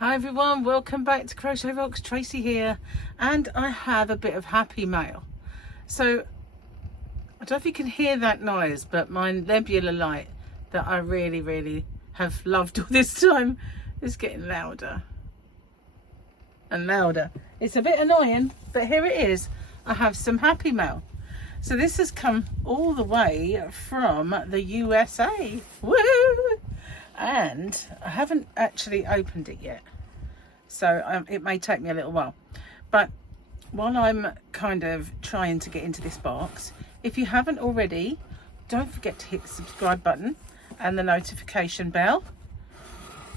Hi everyone, welcome back to Crochet Rocks. Tracy here, and I have a bit of happy mail. So I don't know if you can hear that noise, but my nebula light that I really have loved all this time is getting louder and louder. It's a bit annoying, but here it is. I have some happy mail. So this has come all the way from the USA. Woo! And I haven't actually opened it yet, so it may take me a little while. But while I'm kind of trying to get into this box, if you haven't already, don't forget to hit the subscribe button and the notification bell.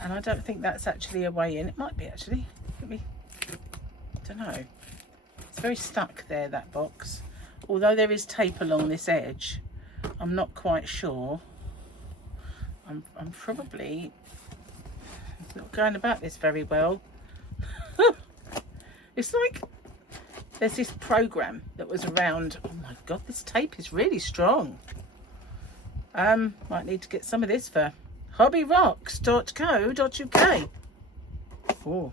And I don't think that's actually a way in. It might be actually. Let me, I don't know. It's very stuck there, that box. Although there is tape along this edge, I'm not quite sure. I'm probably not going about this very well. It's like there's this program that was around. Oh my god, this tape is really strong. Might need to get some of this for hobbyrocks.co.uk. Oh,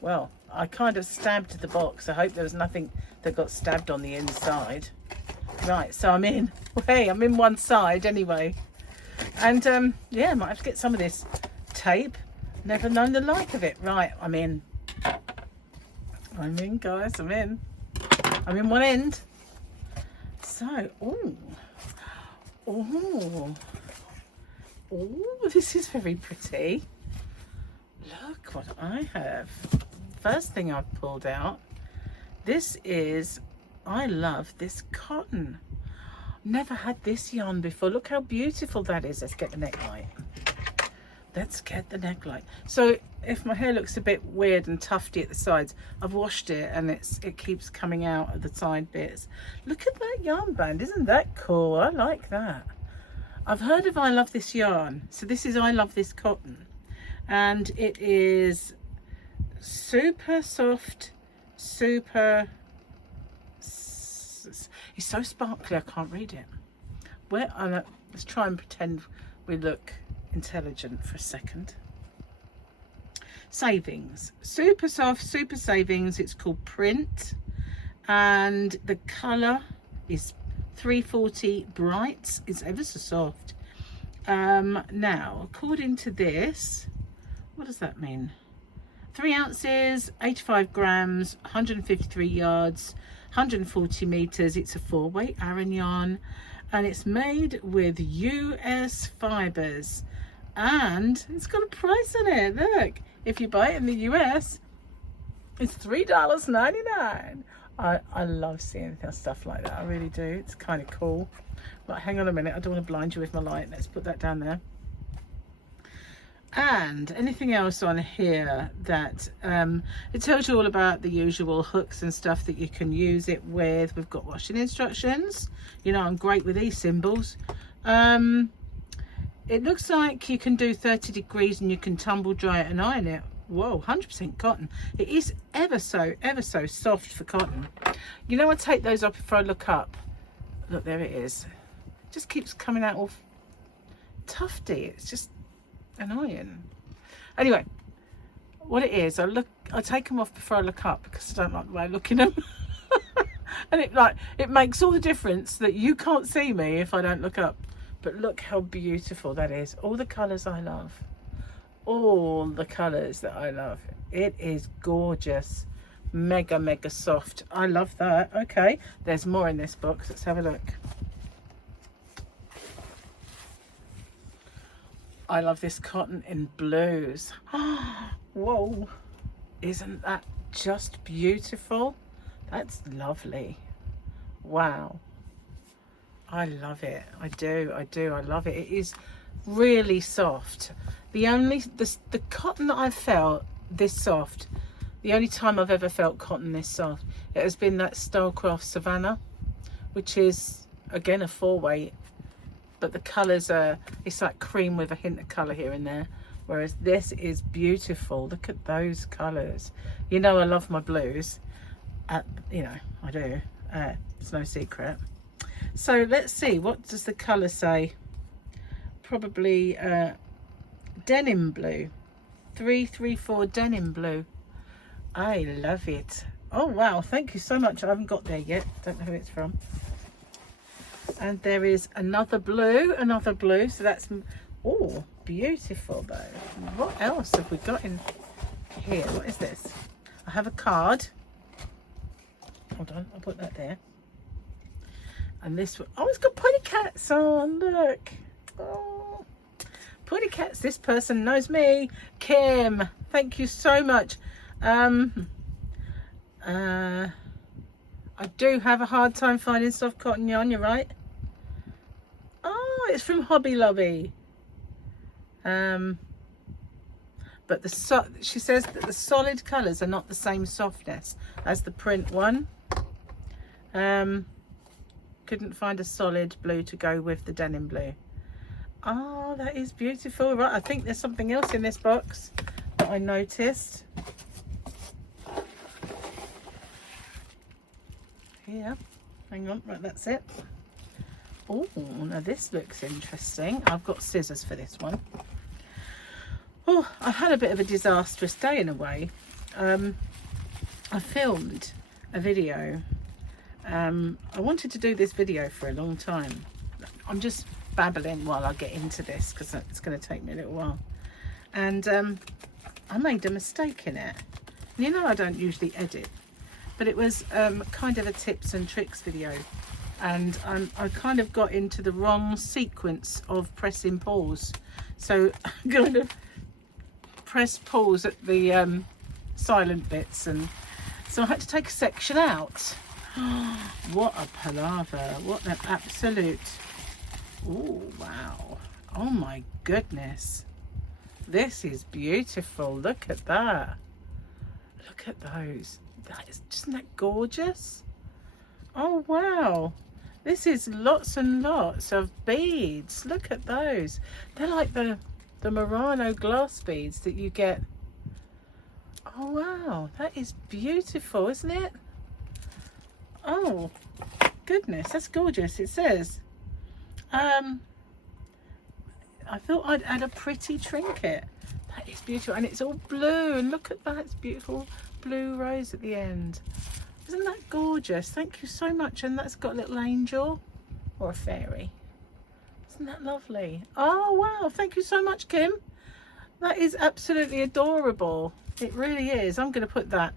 well, I kind of stabbed the box. I hope there was nothing that got stabbed on the inside. Right, so I'm in. Hey, I'm in one side anyway. And yeah, might have to get some of this tape. Never known the like of it. Right, I'm in. I'm in, guys. I'm in. I'm in one end. So, oh, this is very pretty. Look what I have. First thing I've pulled out. This is, I love this cotton. Never had this yarn before. Look how beautiful that is. Let's get the neckline. Let's get the neckline. So if my hair looks a bit weird and tufty at the sides, I've washed it and it keeps coming out of the side bits. Look at that yarn band. Isn't that cool? I like that. I've heard of I Love This yarn. So this is I Love This cotton. And it is super soft, super... It's so sparkly I can't read it. Let's try and pretend we look intelligent for a second. Savings, super soft, super savings. It's called Print, and the colour is 340 Bright. It's ever so soft. Now, according to this, what does that mean? 3 ounces, 85 grams, 153 yards, 140 meters. It's a 4-weight Aran yarn, and it's made with US fibers, and it's got a price on it. Look, if you buy it in the US, it's $3.99. I love seeing stuff like that. I really do. It's kind of cool. Right, hang on a minute. I don't want to blind you with my light. Let's put that down there. And anything else on here that it tells you all about the usual hooks and stuff that you can use it with. We've got washing instructions. You know, I'm great with these symbols. It looks like you can do 30 degrees and you can tumble dry it and iron it. Whoa, 100% cotton. It is ever so soft for cotton. You know, I take those up before I look up. Look, there it is. It just keeps coming out all tufty. It's just annoying. Anyway, what it is, I take them off before I look up because I don't like the way I look in them. And it makes all the difference that you can't see me if I don't look up. But look how beautiful that is. All the colours I love. All the colours that I love. It is gorgeous. Mega soft. I love that. Okay, there's more in this box. Let's have a look. I love this cotton in blues. Whoa, isn't that just beautiful? That's lovely. Wow, I love it. I do. I love it. It is really soft. The cotton that I've felt this soft, the only time I've ever felt cotton this soft, it has been that Stylecraft Savannah, which is again a 4-weight. But the colours are, it's like cream with a hint of colour here and there. Whereas this is beautiful. Look at those colours. You know I love my blues. You know, I do. It's no secret. So let's see, what does the colour say? Probably denim blue. 334 denim blue. I love it. Oh wow, thank you so much. I haven't got there yet, don't know who it's from. And there is another blue, so that's, oh, beautiful though. What else have we got in here? What is this? I have a card. Hold on, I'll put that there. And this one, oh, it's got putty cats on, look. Oh, putty cats. This person knows me. Kim, thank you so much. I do have a hard time finding soft cotton yarn, you're right. Oh, it's from Hobby Lobby. But she says that the solid colours are not the same softness as the print one. Couldn't find a solid blue to go with the denim blue. Oh, that is beautiful. Right, I think there's something else in this box that I noticed. Here, hang on, right, that's it. Oh, now this looks interesting. I've got scissors for this one. Oh, I had a bit of a disastrous day in a way. I filmed a video. I wanted to do this video for a long time. I'm just babbling while I get into this because it's going to take me a little while. And I made a mistake in it. You know, I don't usually edit, but it was kind of a tips and tricks video. And I kind of got into the wrong sequence of pressing pause. So I'm going to press pause at the silent bits, and so I had to take a section out. What a palaver, what an absolute, oh wow, oh my goodness, this is beautiful. Look at that, look at those, isn't that gorgeous? Oh wow, this is lots and lots of beads. Look at those, they're like the Murano glass beads that you get. Oh wow, that is beautiful, isn't it? Oh goodness, that's gorgeous. It says I thought I'd add a pretty trinket. That is beautiful, and it's all blue, and look at that, it's beautiful blue rose at the end. Isn't that gorgeous? Thank you so much. And that's got a little angel or a fairy. Isn't that lovely? Oh wow, thank you so much, Kim. That is absolutely adorable. It really is. I'm going to put that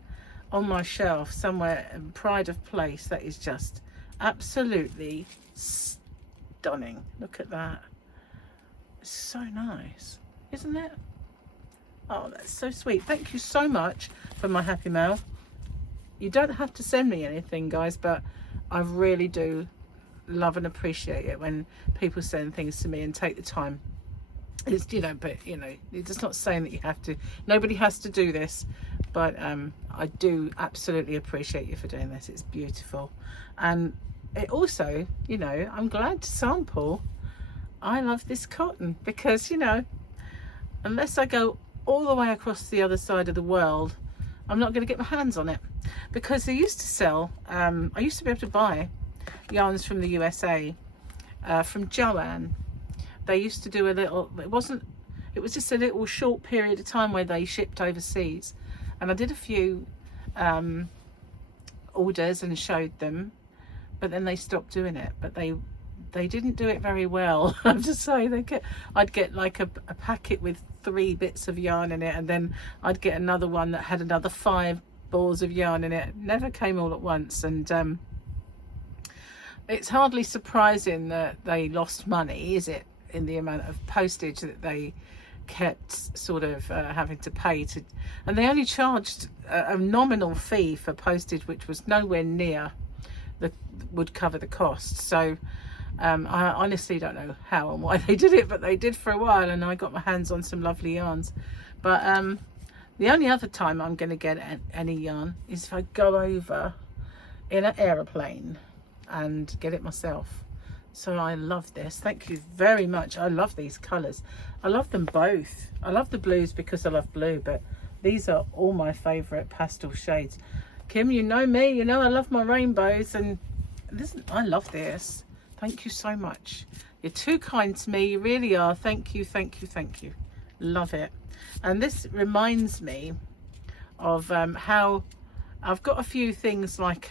on my shelf somewhere in pride of place. That is just absolutely stunning. Look at that. It's so nice, isn't it? Oh, that's so sweet. Thank you so much for my happy mail. You don't have to send me anything, guys, but I really do love and appreciate it when people send things to me and take the time. It's, you know, but you know, it's not saying that you have to, nobody has to do this, but I do absolutely appreciate you for doing this. It's beautiful. And it also, you know, I'm glad to sample. I love this cotton because, you know, unless I go all the way across the other side of the world, I'm not going to get my hands on it, because they used to sell, I used to be able to buy yarns from the USA, from Joanne. They used to do a little, it was just a little short period of time where they shipped overseas, and I did a few orders and showed them, but then they stopped doing it. But they didn't do it very well. I'm just saying, I'd get like a packet with 3 bits of yarn in it, and then I'd get another one that had another 5 balls of yarn in it. It never came all at once, and it's hardly surprising that they lost money, is it, in the amount of postage that they kept sort of having to pay to, and they only charged a nominal fee for postage, which was nowhere near would cover the cost. So I honestly don't know how and why they did it, but they did for a while, and I got my hands on some lovely yarns. But the only other time I'm going to get any yarn is if I go over in an aeroplane and get it myself. So I love this. Thank you very much. I love these colours. I love them both. I love the blues because I love blue, but these are all my favourite pastel shades. Kim, you know me, you know I love my rainbows, and listen, I love this. Thank you so much. You're too kind to me, you really are. Thank you, thank you, thank you. Love it. And this reminds me of how I've got a few things like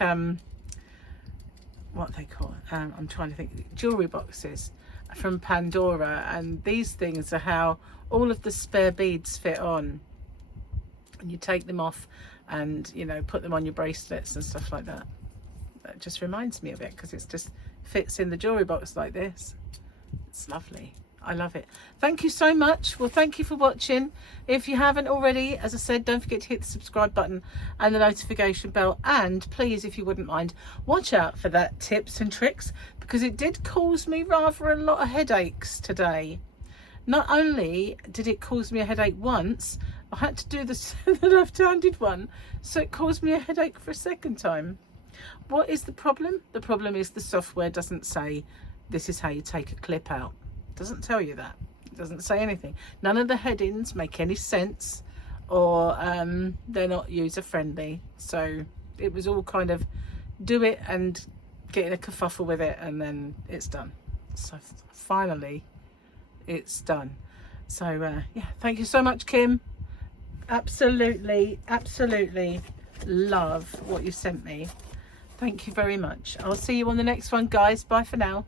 what they call it, I'm trying to think, jewelry boxes from Pandora, and these things are how all of the spare beads fit on, and you take them off and, you know, put them on your bracelets and stuff like that. That just reminds me of it, because it just fits in the jewelry box like this. It's lovely. I love it. Thank you so much. Well, thank you for watching. If you haven't already, as I said, don't forget to hit the subscribe button and the notification bell, and please, if you wouldn't mind, watch out for that tips and tricks, because it did cause me rather a lot of headaches today. Not only did it cause me a headache once, I had to do the left-handed one, so it caused me a headache for a second time. What is the problem? The problem is the software doesn't say this is how you take a clip out. It doesn't tell you that. It doesn't say anything. None of the headings make any sense, or they're not user friendly. So it was all kind of do it and get in a kerfuffle with it, and then it's done. So finally it's done. So yeah, thank you so much, Kim. Absolutely love what you sent me. Thank you very much. I'll see you on the next one, guys. Bye for now.